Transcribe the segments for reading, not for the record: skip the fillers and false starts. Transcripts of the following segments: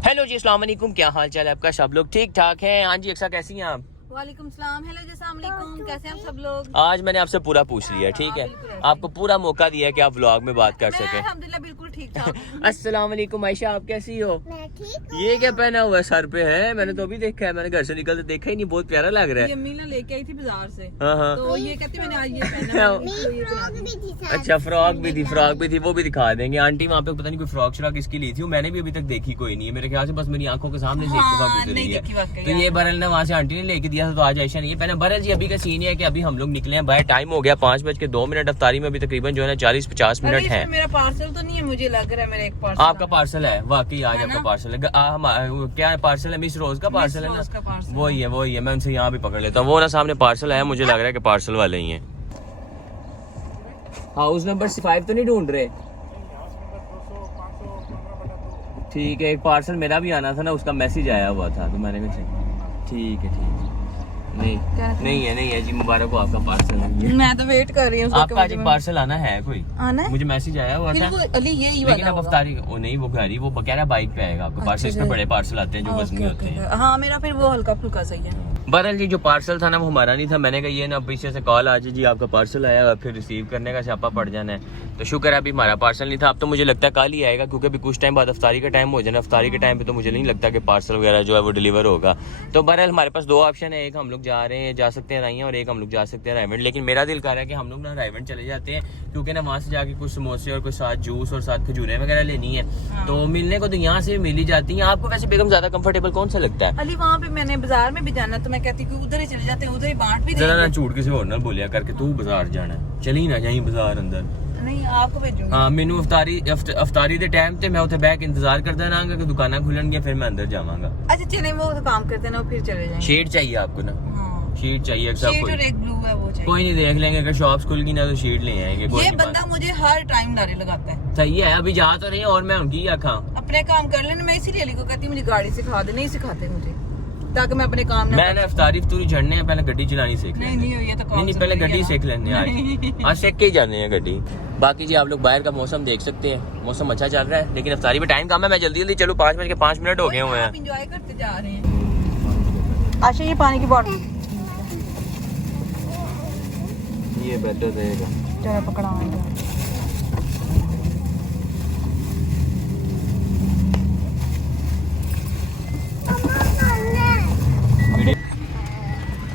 Hello जी, अस्सलाम वालेकुम। क्या हाल चाल है आपका? सब लोग ठीक ठाक हैं? हाँ जी, अक्सा कैसी हैं आप? वालेकुम सलाम। हेलो जी, अस्सलाम वालेकुम। कैसे हैं आप सब लोग? आज मैंने आपसे पूरा पूछ लिया, ठीक है? आपको पूरा मौका दिया है कि आप व्लॉग में बात कर मैं सकें। अल्हम्दुलिल्लाह बिल्कुल ठीक ठाक हूँ। अस्सलाम वालेकुम आयशा, आप कैसी हो? मैं ठीक हूँ। ये क्या पहना हुआ है सर पे है? मैंने तो अभी देखा है, मैंने घर से निकलते देखा ही नहीं, बहुत प्यारा लग रहा ये है। अम्मी ना लेके आई थी बाजार से, हाँ हाँ। तो ये कहती मैंने आज ये पहना है, मेरी तो ये पहना फ्रॉक दी। भी थी साथ। अच्छा, फ्रॉक भी थी, वो भी दिखा देंगे। आंटी वहाँ पे पता नहीं कोई फ्रॉक श्रॉक इसकी ली थी, मैंने भी अभी तक देखी कोई नहीं है। मेरे ख्याल से बस मेरी आंखों के सामने से एक दफा हाँ, गुजरी नहीं है। देखी वाकई तो यार। ये बरल ने वहाँ से आंटी ने लेके दिया था, तो आज आयशा ने ये पहना। बरल जी अभी का सीन है कि अभी हम लोग निकले हैं बाहर, टाइम हो गया 5:02। अफ्तारी में अभी तकरीबन जो है ना 40-50 अरे मिनट इसमें है। मेरा पार्सल तो नहीं है, मुझे लग रहा है मेरा एक पार्सल आपका पार्सल है वाकई, आज है आपका ना? पार्सल है। क्या पार्सल है? मिस रोज का पार्सल है रोज का ना? पार्सल वही है। मैं उनसे यहाँ भी पकड़ लेता हूँ। वो ना सामने पार्सल है, मुझे लग रहा है कि पार्सल वाले ही हैं। हाउस नंबर 5 तो नहीं ढूंढ रहे? ठीक है, एक पार्सल मेरा भी आना था ना, उसका मैसेज आया हुआ था, तो मैंने कहा ठीक है। नहीं है जी, मुबारक हो, आपका पार्सल है। मैं तो वेट कर रही हूँ उसका। आपका आज एक पार्सल आना है कोई? आना है? मुझे मैसेज आया हुआ फिर था, वो अली यही लेकिन वाला अब होगा। अफ्तारी वो नहीं, वो घर ही वो कह रहा है बाइक पे आएगा आपका पार्सल। इसमें बड़े पार्सल आते हैं जो वजनी होते हैं। हाँ, मेरा फिर वो हल्का फुल्का सही है। बहरहाल जी, जो पार्सल था ना वो हमारा नहीं था। मैंने कहा ये ना पीछे से कॉल आ जाए जी आपका पार्सल आया और फिर रिसीव करने का छापा पड़ जाना है। तो शुक्र है अभी हमारा पार्सल नहीं था। अब तो मुझे लगता है कल ही आएगा, क्योंकि अभी कुछ टाइम बाद अफ्तारी का टाइम हो जाना। अफ्तारी के टाइम पे तो मुझे नहीं लगता कि पार्सल वगैरह जो है वो डिलीवर होगा। तो बहरहाल हमारे पास दो ऑप्शन है, एक हम लोग जा सकते हैं राइया और एक हम लोग जा सकते हैं रायवंड। लेकिन मेरा दिल कर रहा है कि हम लोग ना रायवंड चले जाते हैं, क्योंकि ना वहाँ से जाके कुछ समोसे और कुछ साथ जूस और साथ खजूरें वगैरह लेनी है। तो मिलने को तो यहाँ से मिल ही जाती है। आपको वैसे बेगम ज्यादा कंफर्टेबल कौन सा लगता है? अली वहाँ पे मैंने बाजार में भी जाना, तो मैं कहती हूँ उधर ही चले जाते हैं, उधर ही बांट भी जरा ना देंगे। झूठ किसी और ना बोलिया करके, तू बाजार जाना है, चली ना जाई बाजार अंदर। नहीं, आपको भेजूंगी। हाँ, मैनू अफ्तारी दे टाइम ते मैं उथे बैठ के इंतजार करता रहांगा कि दुकानां खुलणगियां, फिर मैं अंदर जावांगा। अच्छा चले, वो तो काम करते ना, फिर चले जाएंगे। शीट चाहिए आपको ना? हाँ, शीट चाहिए सब शीट और कोई? एक ब्लू है, वो चाहिए। कोई नहीं, देख लेंगे। अगर शॉप्स खुल गई ना तो शीट ले आएंगे। कोई ये नहीं, बंदा मुझे हर टाइम लारे लगाता है। सही है, अभी जा तो रही है और मैं उनकी आखा। अपने काम कर लेने, मैं इसीलिए अली को कहती हूँ मुझे गाड़ी सिखा दे। नहीं सिखाते मुझे, ताकि मैं अपने काम ना मैंने अफ्तारी झड़ने हैं, पहले गड्डी चलानी सीख नहीं लेंगे। नहीं, ये तो काम नहीं, पहले गड्डी सीख लेंगे आज सीख के ही जाने हैं गड्डी। बाकी जी आप लोग बाहर का मौसम देख सकते हैं, मौसम अच्छा चल रहा है, लेकिन अफ्तारी में टाइम कम है। मैं जल्दी चलो, 5:05 हो गए हुए हैं। एंजॉय करते जा रहे हैं। अच्छा, ये पानी की बोतल ये बेहतर रहेगा। जरा पकड़ाऊंगा।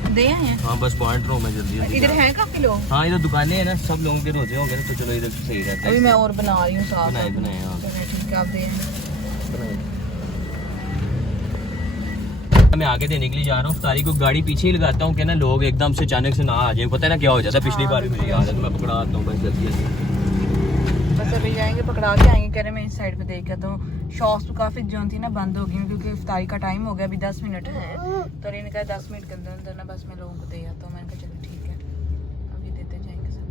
दे आए हैं। हाँ, बस पॉइंट रो में जल्दी इधर हैं काफी लोग। हाँ, इधर दुकानें हैं ना, सब लोगों के रोजे होंगे तो चलो इधर सही रहता अभी है। मैं और बना रही हूँ साथ। बनाए हाँ। चलो ठीक है, आप दे मैं आगे देने के लिए जा रहा हूँ अफ्तारी को। गाड़ी पीछे ही लगाता हूँ कि ना लोग एकदम से अचानक से ना आ जाए। पता है ना क्या हो जाता है, पिछली बार भी मुझे याद है, तो मैं पकड़ा आता हूँ बस जल्दी। बस अभी जाएंगे, पकड़ा के आएंगे। कह रहे मैं इस साइड पे देख गया, तो शॉप्स तो काफी जो थी ना बंद हो गई, क्योंकि इफ्तारी का टाइम हो गया। अभी 10 मिनट है, तो इन्होंने कहा 10 मिनट के अंदर अंदर ना बस मैं लोगों को दे आता हूँ। मैंने कहा चलो ठीक है, अभी देते जाएंगे सब।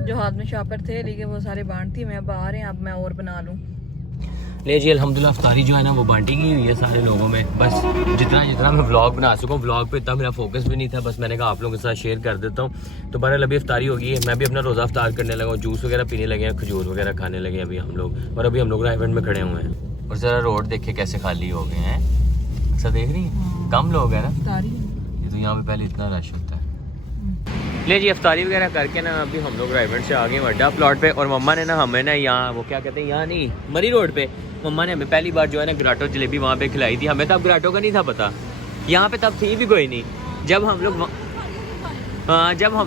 जो हाथ में शॉपर थे लेकिन वो सारे बांटती, मैं अब आ रहे हैं, अब मैं और बना लूँ। ले जी, अल्हम्दुलिल्लाह अफ्तारी जो है ना वो बांटी गई हुई है सारे लोगों में। बस जितना मैं व्लॉग बना सकूँ, व्लॉग पे इतना मेरा फोकस भी नहीं था, बस मैंने कहा आप लोगों के साथ शेयर कर देता हूँ। तो बहरहाल अभी अफ्तारी हो गई है, मैं भी अपना रोज़ा अफ्तार करने लगा हूँ, जूस वगैरह पीने लगे हैं, खजूर वगैरह खाने लगे हैं अभी हम लोग। और अभी हम लोग रायवंड में खड़े हुए हैं और ज़रा रोड देखे कैसे खाली हो गए हैं। अच्छा देख रही है, कम लोग हैं ना, ये तो यहाँ पे पहले इतना रश होता है। ले जी, अफ्तारी वगैरह करके ना अभी हम लोग रायवंड से आ गए अड्डा प्लॉट पे। और मम्मा ने ना हमें ना यहाँ वो क्या कहते हैं, यहाँ नहीं मरी रोड पे, मम्मा ने हमें पहली बार जो है ना ग्राटो जलेबी वहाँ पे खिलाई थी। हमें तब ग्राटो का नहीं था पता, यहाँ पे तब थी भी कोई नहीं। जब हम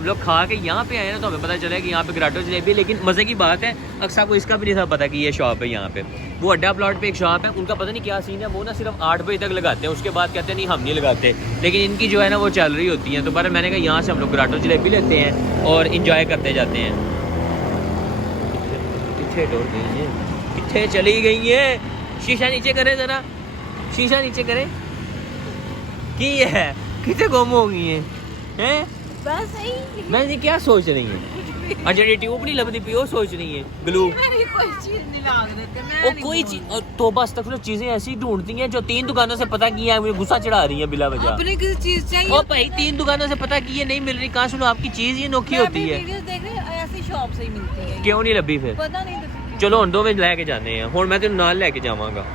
लोग खा के यहाँ पे आए ना तो हमें पता चला कि यहाँ पे ग्राटो जलेबी। लेकिन मज़े की बात है, अक्सर को इसका भी नहीं था पता कि ये शॉप है यहाँ पे। वो अड्डा प्लॉट पे एक शॉप है, उनका पता नहीं क्या सीन है, वो ना सिर्फ 8 बजे तक लगाते हैं, उसके बाद कहते हैं नहीं हम नहीं लगाते। लेकिन इनकी जो है ना वो चल रही होती है। तो पर मैंने कहा यहाँ से हम लोग ग्राटो जलेबी लेते हैं और इंजॉय करते जाते हैं। कितने चली गई है शीशा नीचे करे जरा, शीशा नीचे करे। की है कितने गुम हो गई हैं? बस सही मैं जी क्या सोच रही है? अच्छा ये ट्यूब नहीं लभदी पी, वो सोच रही है ग्लू। मेरी कोई चीज नहीं लाग देते मैं वो कोई चीज तो बस तक चीजें ऐसी ढूंढती हैं जो 3 दुकानों से पता किया है, मुझे गुस्सा चढ़ा रही है बिला वजह। अपने किसी चीज चाहिए ओ भाई 3 दुकानों से पता की है नहीं मिल रही, कहाँ सुनो आपकी चीज ये नोखी होती है। वीडियोस देख रहे ऐसी शॉप से ही मिलती है। क्यों नहीं लभी फिर? पता नहीं तो चलो हुण दोवें लैके जाने हैं, हुण मैं तेनू नाल लैके जावांगा।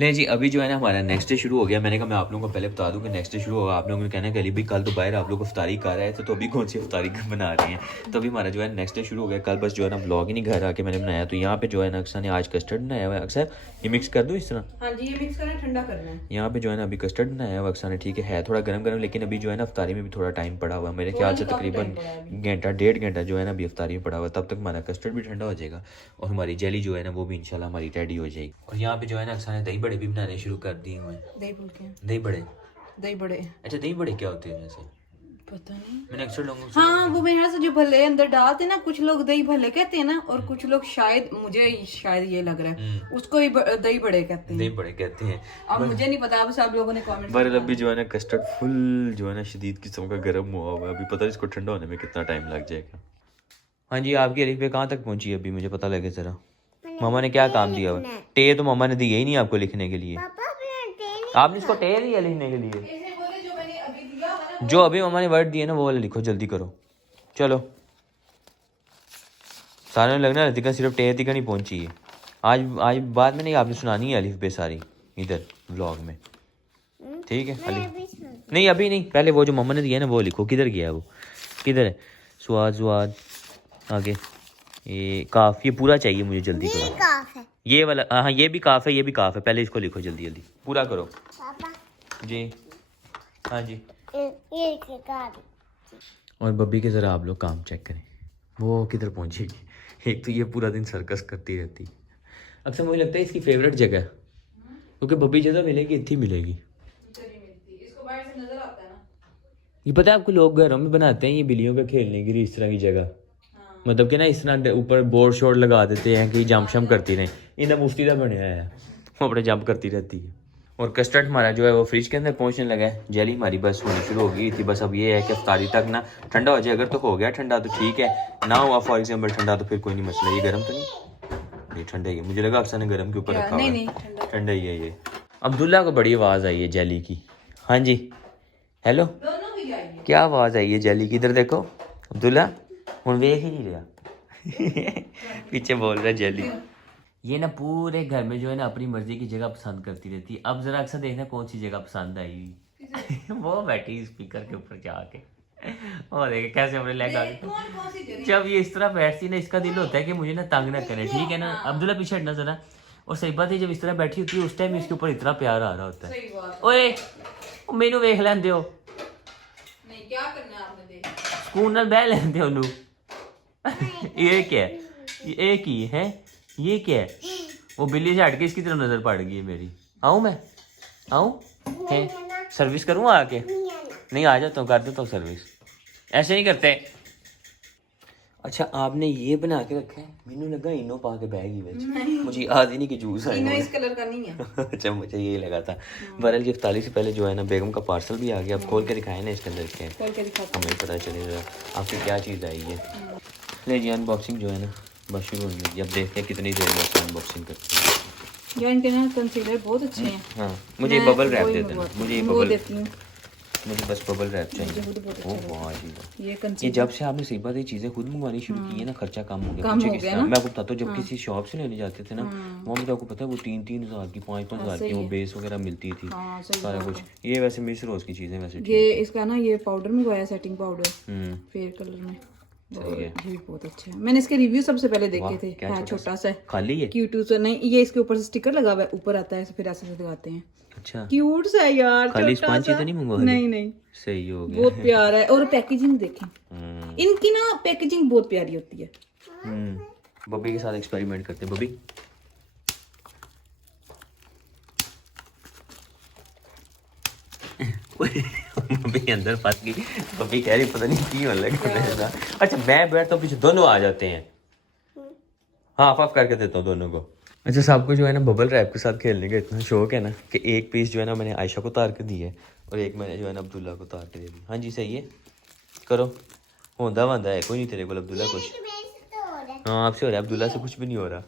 नहीं जी अभी जो है ना हमारा नेक्स्ट डे शुरू हो गया। मैंने कहा मैं आप लोगों को पहले बता दूं कि नेक्स्ट डे शुरू होगा। आप लोगों ने कहना है कि अली भाई कल तो बाहर आप लोग को इफ्तारी कर रहे थे, तो अभी कौन सी इफ्तारी बना रहे हैं। तो अभी हमारा जो है नेक्स्ट डे शुरू हो गया। कल बस जो है ना व्लॉग ही नहीं घर आके मैंने बनाया। तो यहाँ पे जो है ना अक्सर ने आज कस्टर्ड बनाया हुआ है। अक्सर ये मिक्स कर दूँ इस तरह? हाँ जी ये मिक्स करना, ठंडा करना है। यहाँ पे जो है ना अभी कस्टर्ड बनाया हुआ अक्सर ने, ठीक है थोड़ा गर्म गर्म, लेकिन अभी जो है ना इफ्तारी में भी थोड़ा टाइम पड़ा हुआ है। मेरे ख्याल से तकरीबन घंटा 1.5 घंटा जो है ना अभी इफ्तारी में पड़ा हुआ है। तब तक हमारा कस्टर्ड भी ठंडा हो जाएगा और हमारी जेली जो है ना वो भी इंशाल्लाह हमारी रेडी हो जाएगी। और यहाँ पे जो है ना अक्सर ने दही बड़े भी बनाने शुरू कर दिए हुए हैं। दही फुलके, दही बड़े? दही बड़े। अच्छा दही बड़े क्या होते हैं वैसे? पता नहीं, मैंने अक्सर लोगों से हाँ वो मेरे से जो भले अंदर डालते हैं ना, कुछ लोग दही भले कहते हैं ना, और कुछ लोग शायद मुझे शायद ये लग रहा है उसको ही दही बड़े कहते हैं। दही बड़े कहते हैं। अब मुझे नहीं पता, अब सब लोगों ने कमेंट पर अभी जो है ना कस्टर्ड फुल जो है ना शदीद किस्म का गर्म हुआ हुआ है। अभी पता है इसको ठंडा होने में कितना टाइम लग जाएगा। हाँ जी आपकी अलीफ पे कहाँ तक पहुंची है अभी मुझे पता लगे जरा। मामा ने क्या काम दिया हुआ? टे तो मामा ने दिया ही नहीं आपको लिखने के लिए। आपने इसको टे दिया लिखने के लिए? जो अभी मामा ने वर्ड दिए ना वो वाले लिखो, जल्दी करो। चलो सारे लगना लतिका सिर्फ टे तिका नहीं पहुंची है। आज बाद में नहीं आपने सुनानी है अलीफ बे सारी इधर व्लॉग में, ठीक है? अलीफ नहीं अभी नहीं, पहले वो जो मामा ने दिया ना वो लिखो। किधर गया है वो? किधर है? स्वाद स्वाद आगे ये काफ, ये पूरा चाहिए मुझे, जल्दी करो। ये वाला हाँ ये भी काफ है, ये भी काफ है। पहले इसको लिखो जल्दी जल्दी, पूरा करो जी। हाँ जी और बब्बी के ज़रा आप लोग काम चेक करें, वो किधर पहुंचेगी। एक तो ये पूरा दिन सर्कस करती रहती। अक्सर मुझे लगता है इसकी फेवरेट जगह, क्योंकि बब्बी जगह मिलेगी इतनी मिलेगी। इसको बाहर से नजर आता है ना। ये पता है आपको, लोग घरों में बनाते हैं ये बिल्लियों के खेलने के लिए इस तरह की जगह। मतलब कि ना इस तरह ऊपर बोर्ड शोर्ड लगा देते हैं कि जंप शम करती रहे। इन्हें मुफ्ती का बनया है, वो अपने जंप करती रहती है। और कस्टर्ड हमारा जो है वो फ्रिज के अंदर पहुंचने लगा है। जेली हमारी बस होनी शुरू हो गई थी। बस अब ये है कि इफ्तारी तक ना ठंडा हो जाए। अगर तो हो गया ठंडा तो ठीक है, ना हुआ फॉर एग्जाम्पल ठंडा तो फिर कोई नहीं मसला। ये गर्म तो नहीं ठंडा ही है। मुझे लगा अक्सर ने गर्म के ऊपर रखा हुआ है। ठंडा ही है ये। अब्दुल्ला को बड़ी आवाज़ आई है जेली की। हाँ जी हेलो, क्या आवाज़ आई है जेली की? इधर देखो अब्दुल्ला, हूँ वेख ही नहीं रहा पीछे बोल रहा है जेली। ये ना पूरे घर में जो है ना अपनी मर्जी की जगह पसंद करती रहती है। अब जरा अक्सर देखना कौन सी जगह पसंद आई वो बैठी स्पीकर के ऊपर जाके और देखे कैसे अपने लेग आगे। जब ये इस तरह बैठती ना, इसका दिल होता है कि मुझे ना तंग ना करे, ठीक है ना? अब्दुल्ला पीछे हटना जरा। और सही बात है जब इस तरह बैठी होती है उस टाइम इसके ऊपर इतना प्यार आ रहा होता है। ओए मैनू वेख लेंदे हो, नहीं क्या करना है आपने, देख ਸਕੂਨ ਨਾਲ ਬਹਿ ਲੈਂਦੇ ਉਹਨੂੰ। ये क्या है? ये की है? ये क्या है? वो बिल्ली से हट के इसकी तरफ नजर पड़ गई है मेरी। आऊँ मैं? आऊँ है? सर्विस करूँ आके? नहीं आ जाता हूँ, कर देता हूँ सर्विस। ऐसे नहीं करते। अच्छा आपने ये बना के रखा है? मैंने लगा इनो पा के बह गई, मुझे याद ही नहीं कि जूस है। इनो इस कलर का नहीं है। अच्छा मुझे यही लगा था। बहरहाल इफ्तारी से पहले जो है ना बेगम का पार्सल भी आ गया। अब खोल के दिखाए ना इसके अंदर क्या है, खोल के दिखाता हमें पता चलेगा आपकी क्या चीज़ आई है। ले जी अनबॉक्सिंग जो है ना बस शुरू होने लगी। अब देखते हैं कितनी देर में अनबॉक्सिंग करते हैं। यार इनके ना कंसीलर बहुत अच्छे हैं। हाँ मुझे बबल रैप दे देना, मुझे ये बबल देती हूँ, मुझे बस बबल रैप चाहिए। ओह वाह जी वाह। ये जब से आपने सही बात ये चीज़ें खुद मंगवानी शुरू की है ना, खर्चा कम हो गया। मुझे मैं आपको बताता हूँ, जब किसी शॉप से लेने जाते थे ना वहाँ मुझे आपको पता है वो 3-3 हज़ार की 5-5 हज़ार की वो बेस वगैरह मिलती थी सारा कुछ। ये वैसे मिस रोज की चीज़ें वैसे ये इसका ना ये पाउडर मंगवाया, सेटिंग पाउडर फेयर कलर में, सही है, ये बहुत अच्छा है। मैंने इसके रिव्यू सबसे पहले देखे थे। है छोटा सा खाली है, क्यूट सा नहीं, ये इसके ऊपर से स्टिकर लगा हुआ है, ऊपर आता है फिर ऐसे लगाते हैं। अच्छा क्यूट सा है यार, खाली स्पंज ही तो नहीं मंगवा? नहीं नहीं सही हो गया, बहुत प्यारा है। और पैकेजिंग देखें, इनकी ना पैकेजिंग बहुत प्यारी होती है। बब्बी के साथ एक्सपेरिमेंट करते हैं। बब्बी बब्बी अंदर फंस गई। बब्बी कह रही पता नहीं क्यों लगा। अच्छा मैं बैठता हूँ पीछे, दोनों आ जाते हैं। हाँ ऑफ करके देता हूँ दोनों को। अच्छा सबको जो है ना बबल रैप के साथ खेलने का इतना शौक है ना कि एक पीस जो है ना मैंने आयशा को उतार के दी है और एक मैंने जो है ना अब्दुल्ला को उतार के दे दी। हाँ जी सही है, करो। होंदा वंदा है कोई नहीं तेरे को अब्दुल्ला कुछ। हाँ आपसे हो रहा है, अब्दुल्ला से कुछ भी नहीं हो रहा।